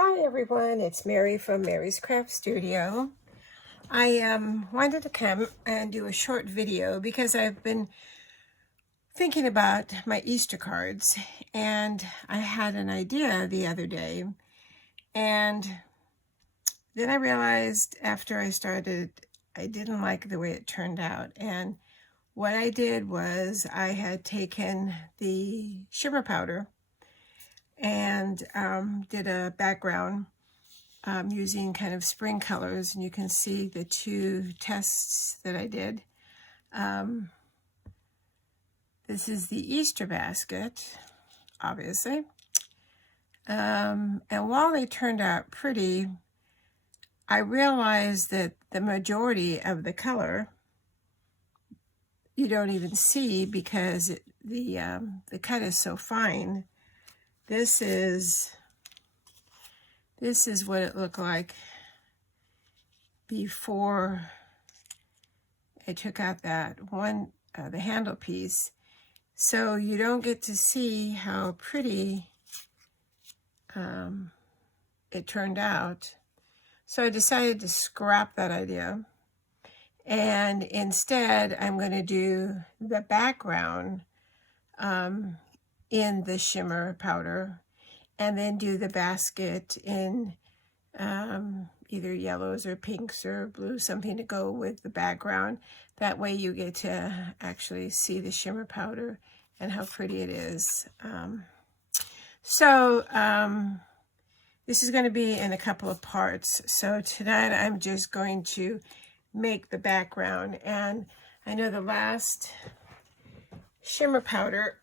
Hi everyone, it's Mary from Mary's Craft Studio. I wanted to come and do a short video because I've been thinking about my Easter cards, and I had an idea the other day, and then I realized after I started I didn't like the way it turned out. And what I did was I had taken the shimmer powder and did a background using kind of spring colors, and you can see the two tests that I did. This is the Easter basket, obviously. And while they turned out pretty, I realized that the majority of the color you don't even see because the cut is so fine. This is what it looked like before I took out that one, the handle piece. So you don't get to see how pretty it turned out. So I decided to scrap that idea. And instead, I'm going to do the background in the shimmer powder, and then do the basket in either yellows or pinks or blue, something to go with the background. That way you get to actually see the shimmer powder and how pretty it is. This is going to be in a couple of parts. So tonight I'm just going to make the background. And I know the last shimmer powder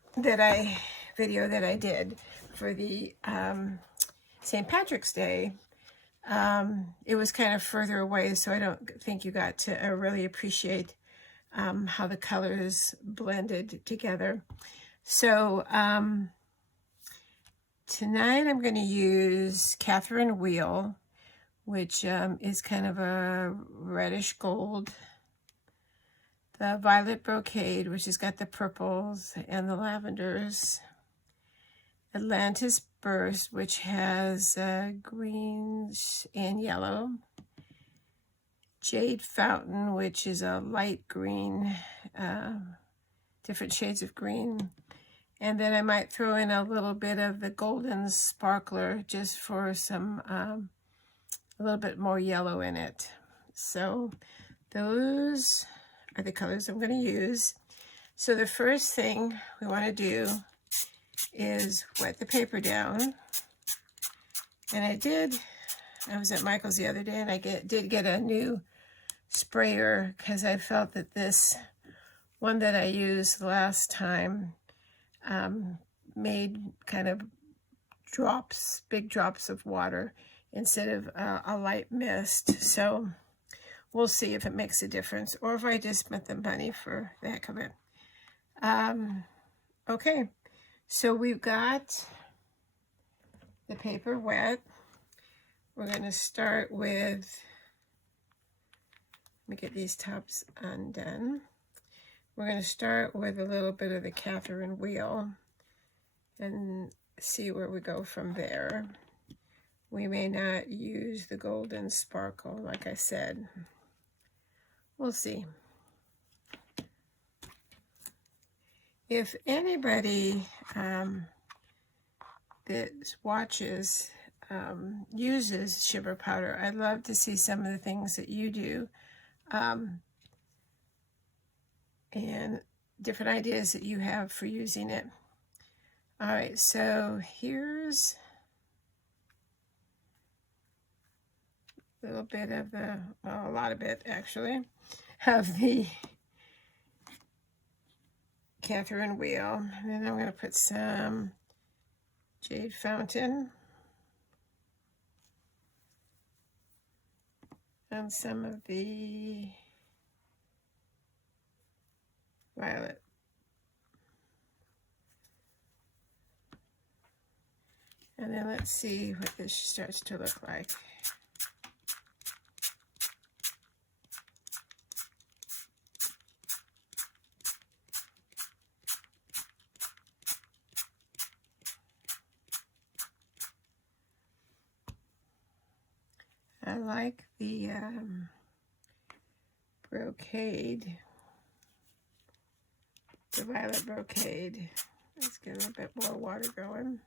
video that I did for the St. Patrick's Day, it was kind of further away, so I don't think you got to really appreciate how the colors blended together. So tonight I'm going to use Catherine Wheel, which is kind of a reddish gold. The Violet Brocade, which has got the purples and the lavenders. Atlantis Burst, which has greens and yellow. Jade Fountain, which is a light green, different shades of green. And then I might throw in a little bit of the Golden Sparkler just for some, a little bit more yellow in it. So those are the colors I'm going to use. So the first thing we want to do is wet the paper down. And I was at Michael's the other day, and I did get a new sprayer because I felt that this one that I used last time made kind of drops, big drops of water instead of a light mist. So we'll see if it makes a difference, or if I just spent the money for the heck of it. Okay, so we've got the paper wet. We're going to start with, let me get these tops undone. We're going to start with a little bit of the Catherine Wheel and see where we go from there. We may not use the Golden Sparkle, like I said. We'll see. If anybody that watches uses shimmer powder, I'd love to see some of the things that you do and different ideas that you have for using it. All right, so here's a little bit of the, well, a lot of it actually, of the Catherine Wheel. And then I'm going to put some Jade Fountain and some of the Violet. And then let's see what this starts to look like. I like the brocade, the violet brocade. Let's get a little bit more water going.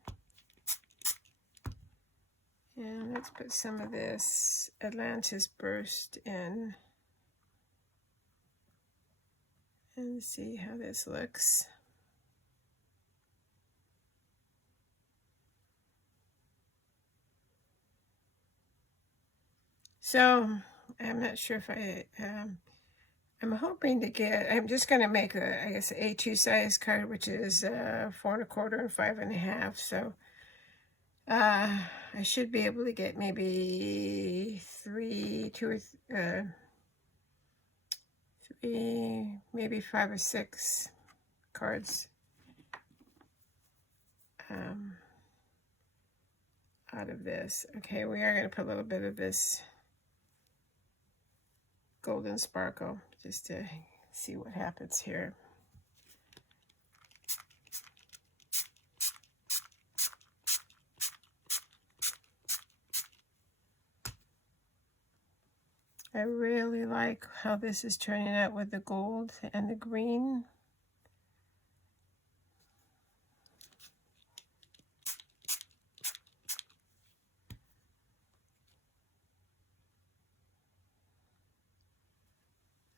And let's put some of this Atlantis burst in and see how this looks. So I'm not sure if I'm hoping to get, I'm just going to make a, I guess, A2 size card, which is 4 1/4 and 5 1/2. So I should be able to get maybe three, maybe 5 or 6 cards out of this. Okay, we are going to put a little bit of this golden sparkle just to see what happens here. I really like how this is turning out with the gold and the green.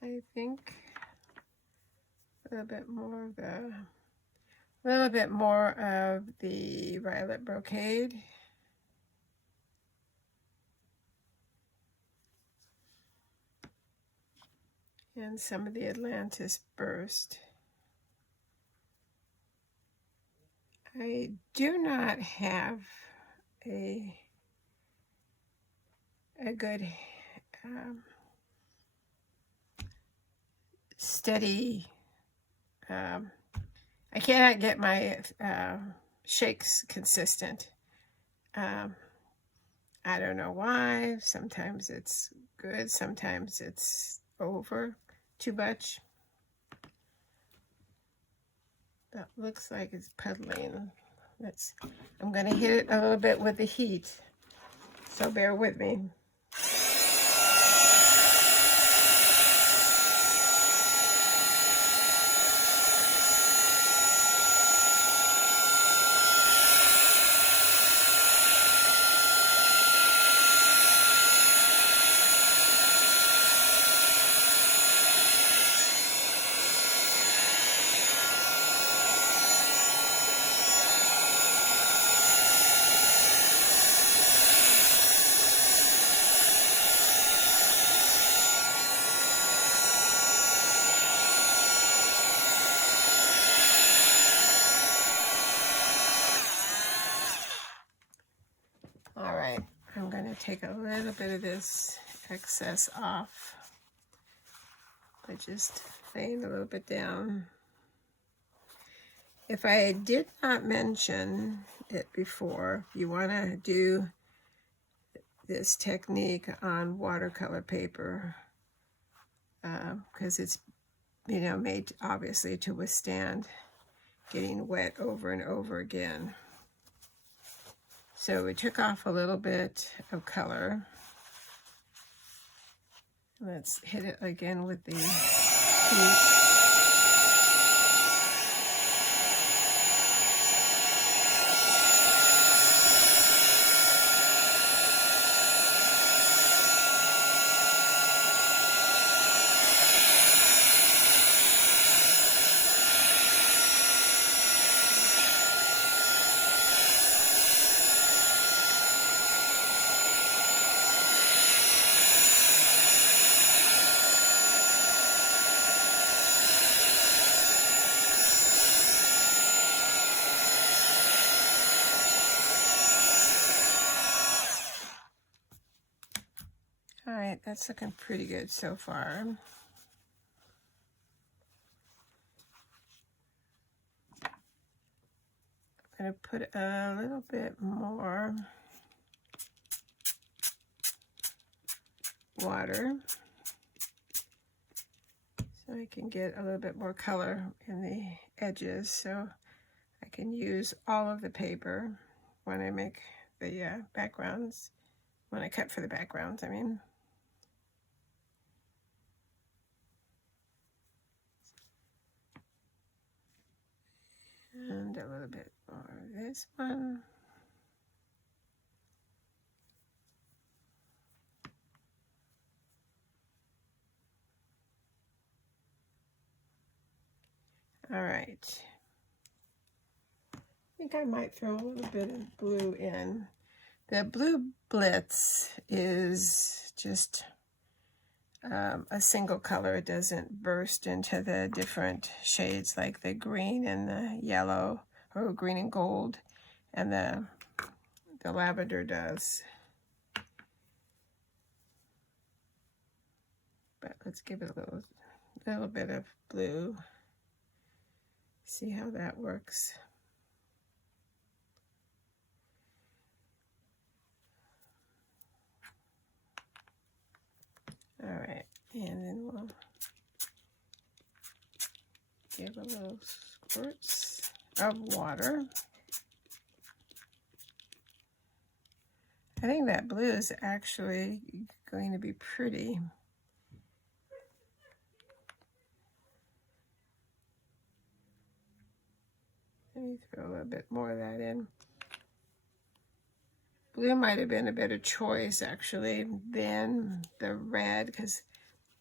I think a little bit more of the violet brocade. And some of the Atlantis burst. I do not have a good steady, I cannot get my shakes consistent. I don't know why. Sometimes it's good, sometimes it's over too much. That looks like it's puddling. I'm going to hit it a little bit with the heat, so bear with me. All right, I'm going to take a little bit of this excess off by just laying a little bit down. If I did not mention it before, you want to do this technique on watercolor paper because it's, you know, made obviously to withstand getting wet over and over again. So we took off a little bit of color. Let's hit it again with the heat. All right, that's looking pretty good so far. I'm going to put a little bit more water so I can get a little bit more color in the edges, so I can use all of the paper when I make the backgrounds when I cut for the backgrounds, I mean. And a little bit more of this one. All right. I think I might throw a little bit of blue in. The Blue Blitz is just a single color. It doesn't burst into the different shades like the green and the yellow, or green and gold, and the lavender does. But let's give it a little bit of blue. See how that works. All right, and then we'll give a little squirts of water. I think that blue is actually going to be pretty. Let me throw a little bit more of that in. Blue might have been a better choice, actually, than the red, because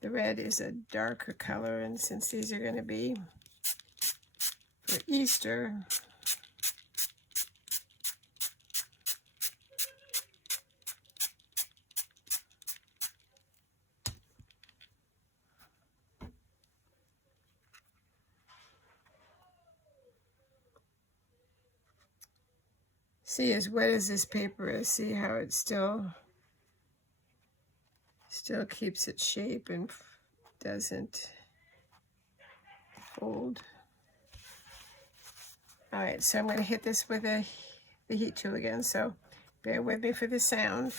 the red is a darker color, and since these are going to be for Easter, see, as wet as this paper is, see how it still keeps its shape and doesn't fold. All right, so I'm going to hit this with the heat tool again, so bear with me for the sound.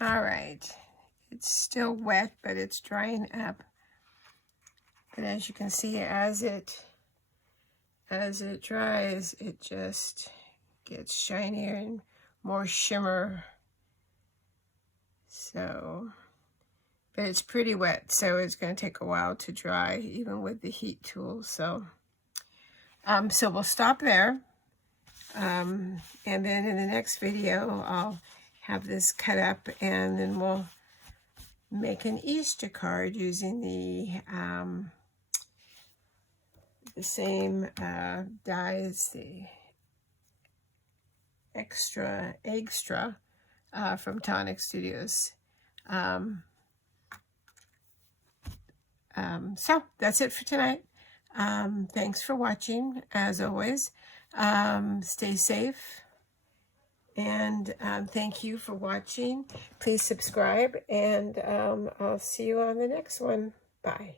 All right, it's still wet, but it's drying up. But as you can see, as it dries, it just gets shinier and more shimmer. So, but it's pretty wet, so it's going to take a while to dry, even with the heat tool. So, so we'll stop there. And then in the next video, I'll have this cut up, and then we'll make an Easter card using the same dies, the extra from Tonic Studios. So that's it for tonight. Thanks for watching, as always. Stay safe, and thank you for watching. Please subscribe, and I'll see you on the next one. Bye.